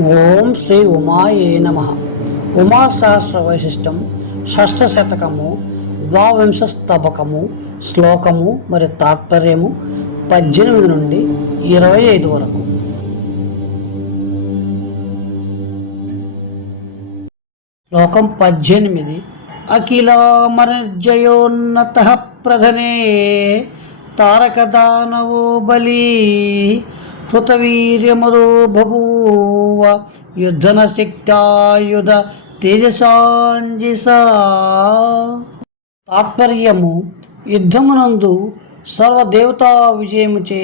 ఓం శ్రీ ఉమాయే నమ. ఉమా వైశిష్టం షష్ఠ శతకము ద్వావింశ స్తబకము శ్లోకము మరియు తాత్పర్యము పద్దెనిమిది నుండి ఇరవై ఐదు వరకు. శ్లోకం పద్దెనిమిది. అఖిలామరజయోన్నత ప్రధనే తారకదానవో బలీ హృతవీర్యమదో బభూవ యుద్ధన శక్తాయుధ తేజసాంజిసా తాత్పర్యము యుద్ధమునందు సర్వదేవతా విజయముచే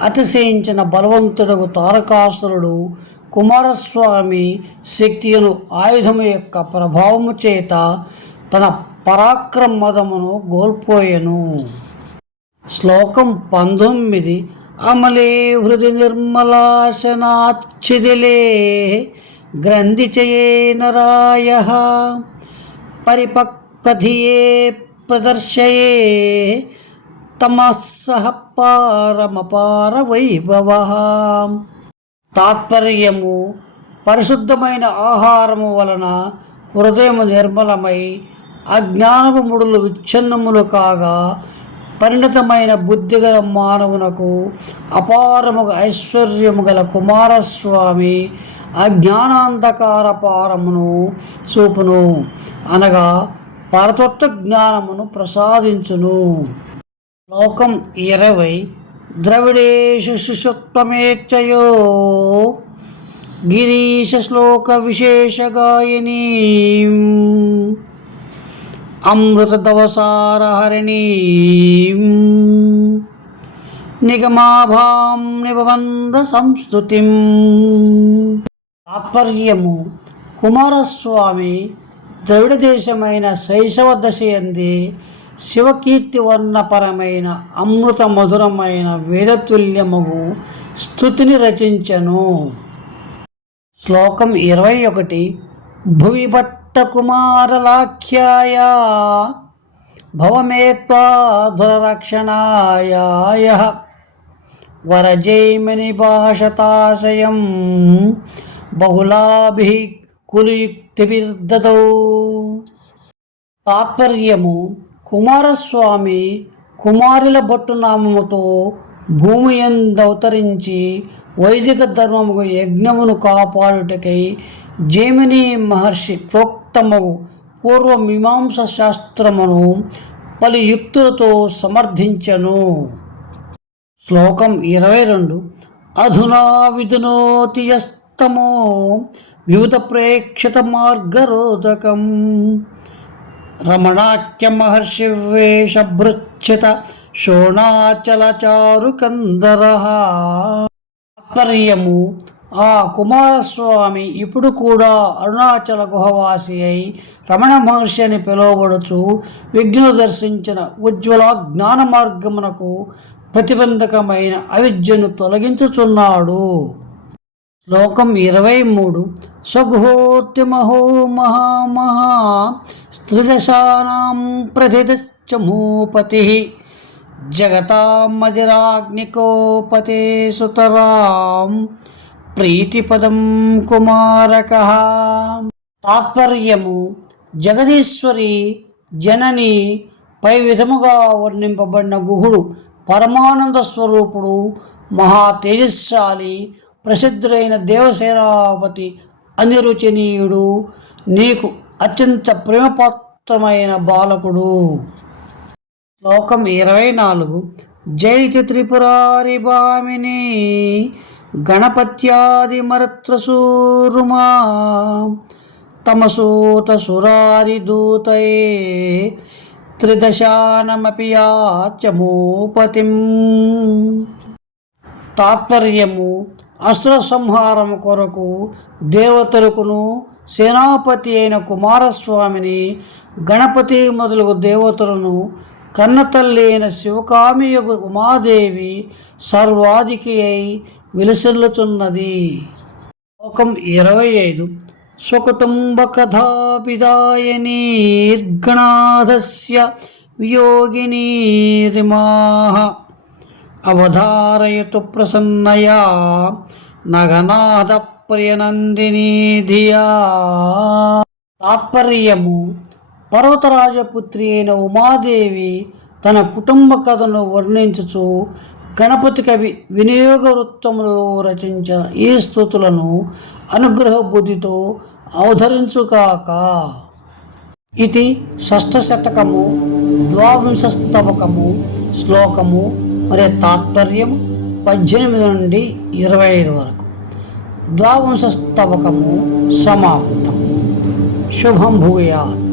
అతిశయించిన బలవంతుడకు తారకాసురుడు కుమారస్వామి శక్తియును ఆయుధము యొక్క ప్రభావము చేత తన పరాక్రమదమును కోల్పోయెను. శ్లోకం పంతొమ్మిది అమలే హృది నిర్మలాశనాచ్చిదిలే గ్రంథిచయే నరాయ పరిపక్వధియే ప్రదర్శయే తమస్సహ పారమపార వైభవ. తాత్పర్యము పరిశుద్ధమైన ఆహారము వలన హృదయము నిర్మలమై అజ్ఞానపు ముడులు విచ్ఛిన్నములు కాగా పరిణతమైన బుద్ధిగల మానవునకు అపారముగా ఐశ్వర్యము గల కుమారస్వామి అజ్ఞానాంధకార పారమును చూపును. అనగా పరతత్వ జ్ఞానమును ప్రసాదించును. లోకం ఇరవై. ద్రవిడేషు శిశుత్వమేత్యయో. గిరీశ శ్లోక విశేషగాయనీ అమృతదవసారహరిణీ నిగమాభాం నిబంధ సంస్థుతిం తాత్పర్యము కుమారస్వామి ద్రవిడ దేశమైన శైశవ దశయంది శివకీర్తి వర్ణపరమైన అమృత మధురమైన వేదతుల్యముగు స్థుతిని రచించను. శ్లోకం ఇరవై ఒకటి భువిభట్ భట్ట కుమారలాఖ్యాయ భవమేత్వాధురరక్షణాయ వరజైమని భాషతాశయం బహుళాభి కులియుక్తిభిర్దతౌ. తాత్పర్యము కుమారస్వామి కుమారుల భట్టు నామముతో భూమి అవతరించి వైదిక ధర్మముకు యజ్ఞమును కాపాడుటకై జేమిని మహర్షి ప్రోక్తమగు పూర్వ మీమాంస శాస్త్రమును పలు యుక్తులతో సమర్థించను. శ్లోకం ఇరవై రెండు అధునా విధునోతి యస్తమో వివిధ ప్రేక్షిత మార్గరోధకం. రమణాఖ్య మహర్షి వేషభృచ్ఛిత శోణాచలచారు కందర తాత్పర్యము ఆ కుమారస్వామి ఇప్పుడు కూడా అరుణాచల గుహవాసి అయి రమణ మహర్షి అని పిలువబడుచు విఘ్నులు దర్శించిన ఉజ్వల జ్ఞాన మార్గమునకు ప్రతిబంధకమైన అవిద్యను తొలగించుచున్నాడు. శ్లోకం ఇరవై మూడు. సఘోర్తిమహో మహామహా స్త్రిదశానాం ప్రథితశ్చమూపతి జగతామదిరాగ్నికోపతే సుతరాం ప్రీతిపదం కుమారక తాత్పర్యము జగదీశ్వరి జనని పై విధముగా వర్ణింపబడిన గుహుడు పరమానంద స్వరూపుడు మహా తేజస్శాలి ప్రసిద్ధుడైన దేవసేనాపతి అనిరుచనీయుడు నీకు అత్యంత ప్రేమపాత్రమైన బాలకుడు. శ్లోకం ఇరవై నాలుగు. జైతి త్రిపురారి భామిని గణపత్యాది మరత్రసూరుమా. తమసూత సురారి దూతయే త్రిదశానమపి యాచమూపతిం తాత్పర్యము అసుర సంహారం కొరకు దేవతలకును సేనాపతి అయిన కుమారస్వామిని గణపతి మొదలగు దేవతలను కన్నతల్లి అయిన శివకామియగు ఉమాదేవి సర్వాధికి అయి విలసిల్లుచున్నది. లోకం ఇరవై ఐదు స్వకుటుంబ కథాపిదాయనీర్గణాధస్య వియోగినీరిమాహ అవధారయతు ప్రసన్నయా నగనాథ ప్రియనందినీ ధియా. తాత్పర్యము పర్వతరాజపుత్రి అయిన ఉమాదేవి తన కుటుంబ కథను వర్ణించుచు గణపతి కవి వినియోగ వృత్తములలో రచించిన ఈ స్థుతులను అనుగ్రహ బుద్ధితో అవధరించుకాక ఇది షష్ఠశతకము ద్వావింశస్తవకము శ్లోకము మరియు తాత్పర్యం పద్దెనిమిది నుండి ఇరవై ఐదు వరకు. ద్వావంశస్తవకము సమాప్తం. శుభం భూయాత్.